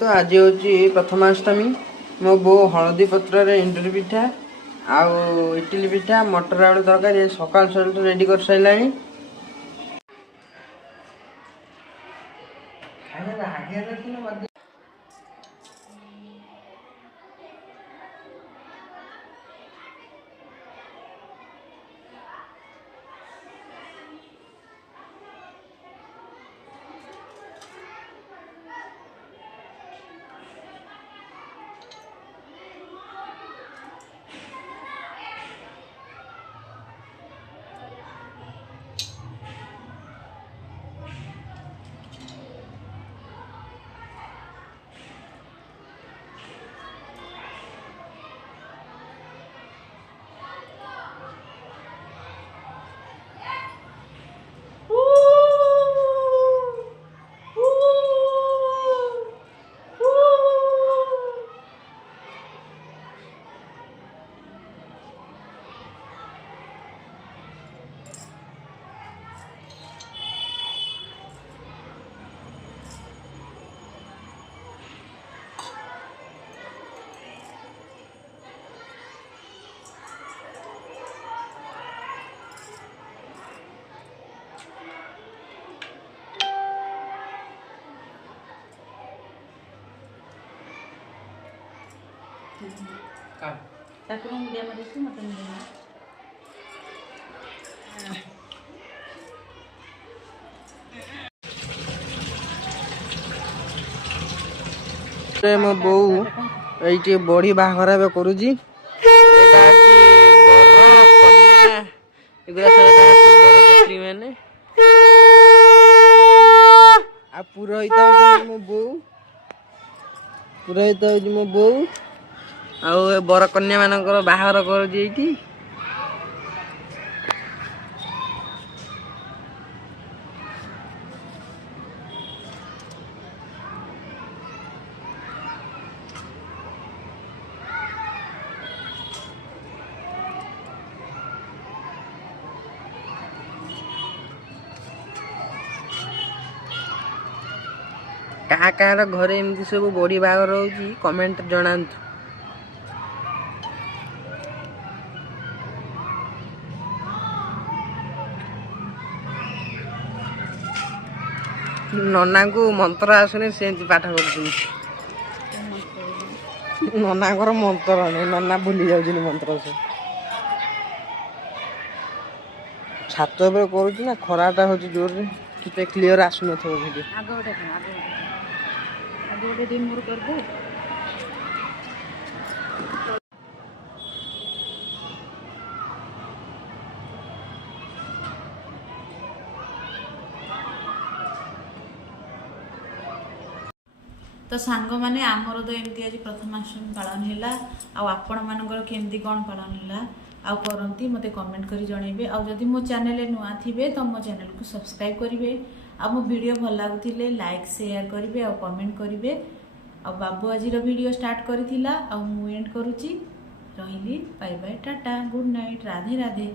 तो आज हूँ प्रथमाष्टमी मो बो हलदी पत्र एंडुरी पिठा आउ इडली पिठा मटर आलू तरकारी सकाल सकाल रेडी कर सारा। Takurung dia mati semua teman-teman. मो बो ये बड़ी बाहर करुची मैंने पुरोहित मो बो पुरोहित मो बो आउ बर कन्या मानकर बाहर कर क्या क्या घरे एमती सब बड़ी बाहर होची कमेंट जणांतु। नना को मंत्र आसुनी से पाठ कर नना मंत्र नहीं नना भूली जाऊँ मंत्र से छात कर खराटा हूँ जोर से क्लीयर आसुन वीडियो तो सांग माने आमर तो एमती आज प्रथमाष्टमी पालन है आपण मानकर केमती कौन पालन है आउ करती मते कमेंट करी जनइबे। आ जदि मो चैनल नुआ थिबे तो मो चैनल को सब्सक्राइब करिवे आ मो वीडियो भल लागुतिले लाइक शेयर करिवे आ कमेंट करिवे। आ बाबू आज वीडियो स्टार्ट करथिला आ मु एंड करूची रहिली। बाय बाय टाटा गुड नाइट राधे राधे।